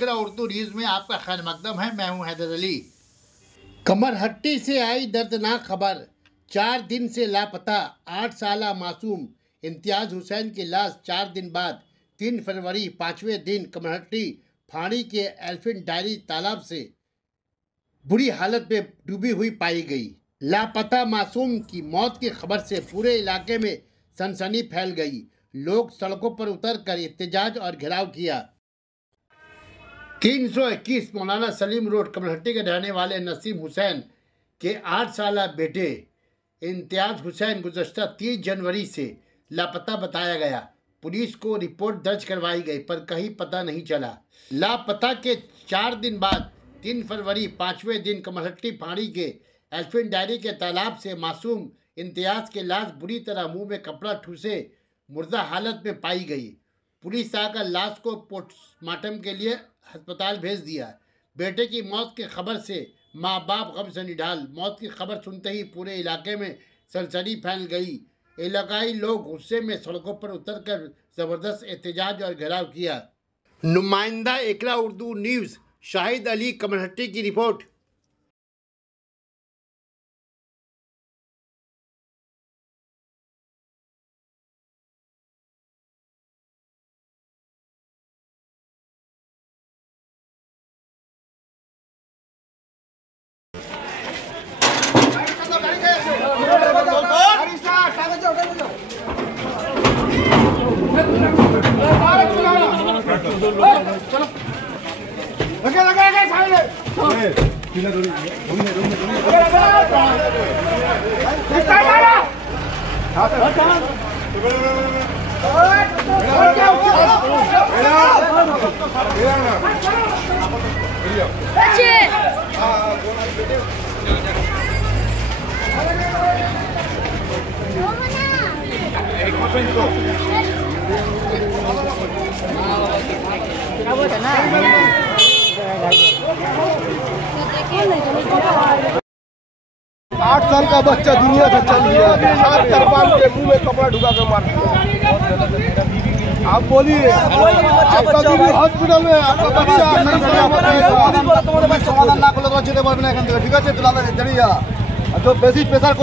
इकरा Urdu news में आपका खैर मकदम है। मैं हूं हैदर अली। कमरहट्टी से आई दर्दनाक खबर। 4 दिन से लापता 8 साला मासूम इम्तियाज़ हुसैन की लाश 4 दिन बाद 3 फरवरी 5वें दिन कमरहट्टी फाड़ी के एलिफेंट डायरी तालाब से बुरी हालत में डूबी हुई पाई गई। लापता मासूम की मौत की खबर से पूरे इलाके में सनसनी फैल गई। लोग सड़कों पर उतरकर एहतजाज और घेराव किया। 321 मौलाना सलीम रोड कमरहट्टी के रहने वाले नसीम हुसैन के 8 साला बेटे इम्तियाज़ हुसैन गुज़श्ता 30 जनवरी से लापता बताया गया। पुलिस को रिपोर्ट दर्ज करवाई गई पर कहीं पता नहीं चला। लापता के 4 दिन बाद 3 फरवरी 5वें दिन कमरहट्टी फाड़ी के एलिफेंट डायरी के तालाब से मासूम इम्तियाज़ की लाश बुरी तरह मुंह में कपड़ा ठूसे मुर्दा हालत में पाई गई। पुलिस आकर लाश को पोस्टमार्टम के लिए अस्पताल भेज दिया। बेटे की मौत की खबर से माँ बाप गम से निढाल। मौत की खबर सुनते ही पूरे इलाके में सनसनी फैल गई। इलाकाई लोग गुस्से में सड़कों पर उतरकर जबरदस्त एहतजाज और घेराव किया। नुमाइंदा इकरा उर्दू न्यूज़ शाहिद अली कमरहट्टी की रिपोर्ट। आठ साल का बच्चा दुनिया से चल गया। हाथ तरपाल के मुंह में कपड़ा ढुका कर मार दिया। आप बोलिए, आपका बीवी हॉस्पिटल में, आपका बच्चा समाधान ना করলে তো যেতে পারবে না এখান থেকে। ঠিক আছে, তোলা দাঁড়িয়ে जो बेसिक प्रेशर को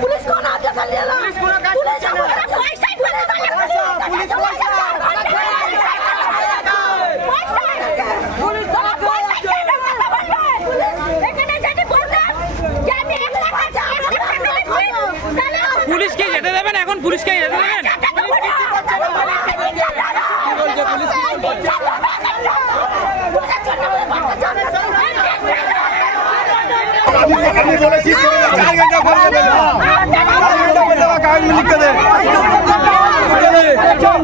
पुलिस को ना जैसा लेला पुलिस के যেতে দেবেন এখন पुलिस के যেতে দেবেন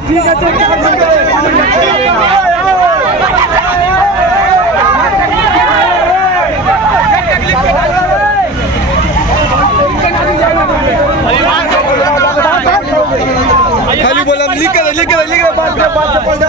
ঠিক আছে खाली बोला लिख के बात पलटा